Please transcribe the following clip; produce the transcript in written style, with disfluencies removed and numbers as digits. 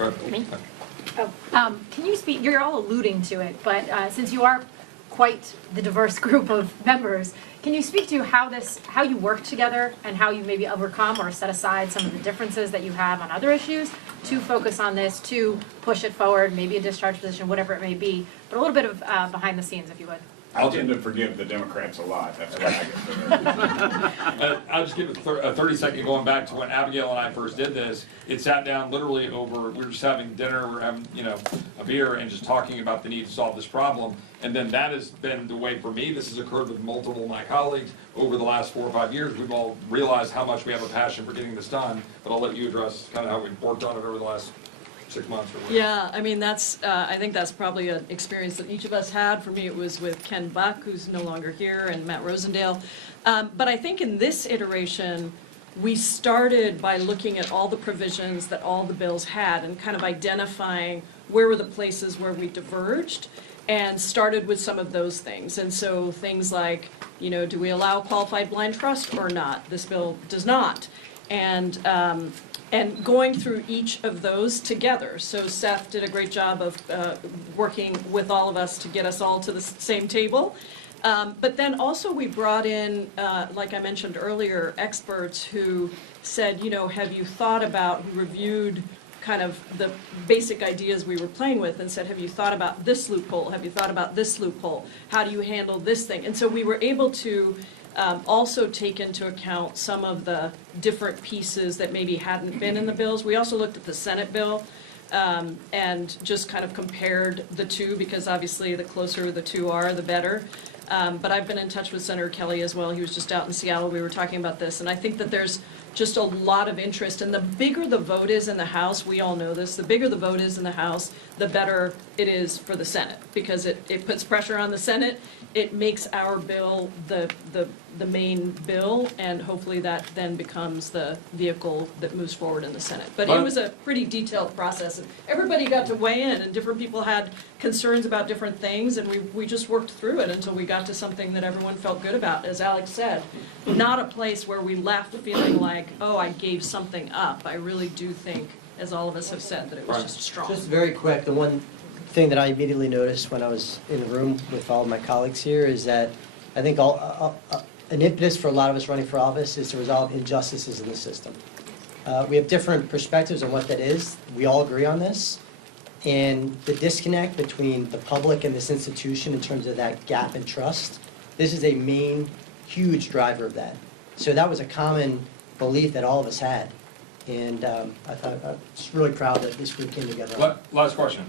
Me? Oh, can you speak, you're all alluding to it, but since you are quite the diverse group of members, can you speak to how you work together and how you maybe overcome or set aside some of the differences that you have on other issues to focus on this, to push it forward, maybe a discharge position, whatever it may be, but a little bit of behind the scenes, if you would. I tend to forgive the Democrats a lot. That's why I get I'll just give a 30-second going back to when Abigail and I first did this. It sat down literally over, we were just having dinner, we were having, a beer and just talking about the need to solve this problem. And then that has been the way for me. This has occurred with multiple of my colleagues over the last 4 or 5 years. We've all realized how much we have a passion for getting this done, but I'll let you address kind of how we've worked on it over the last 6 months or whatever. Yeah, I mean, I think that's probably an experience that each of us had. For me, it was with Ken Buck, who's no longer here, and Matt Rosendale. But I think in this iteration, we started by looking at all the provisions that all the bills had and kind of identifying where were the places where we diverged, and started with some of those things. And so things like, do we allow qualified blind trust or not? This bill does not. And going through each of those together. So Seth did a great job of working with all of us to get us all to the same table. But then also we brought in, like I mentioned earlier, experts who said, have you thought about, who reviewed kind of the basic ideas we were playing with and said, have you thought about this loophole? Have you thought about this loophole? How do you handle this thing? And so we were able to also take into account some of the different pieces that maybe hadn't been in the bills. We also looked at the Senate bill and just kind of compared the two, because obviously the closer the two are, the better. But I've been in touch with Senator Kelly as well. He was just out in Seattle. We were talking about this. And I think that there's just a lot of interest. And the bigger the vote is in the House, we all know this, the bigger the vote is in the House, the better it is for the Senate, because it puts pressure on the Senate. It makes our bill the main bill, and hopefully that then becomes the vehicle that moves forward in the Senate. But it was a pretty detailed process, and everybody got to weigh in, and different people had concerns about different things, and we just worked through it until we got to something that everyone felt good about. As Alex said, not a place where we left feeling like, oh, I gave something up. I really do think, as all of us have said, that it was just strong. Just very quick, the one thing that I immediately noticed when I was in the room with all of my colleagues here is that I think an impetus for a lot of us running for office is to resolve injustices in the system. We have different perspectives on what that is. We all agree on this. And the disconnect between the public and this institution in terms of that gap in trust, this is a main, huge driver of that. So that was a common belief that all of us had. And I was really proud that this group came together. Last question.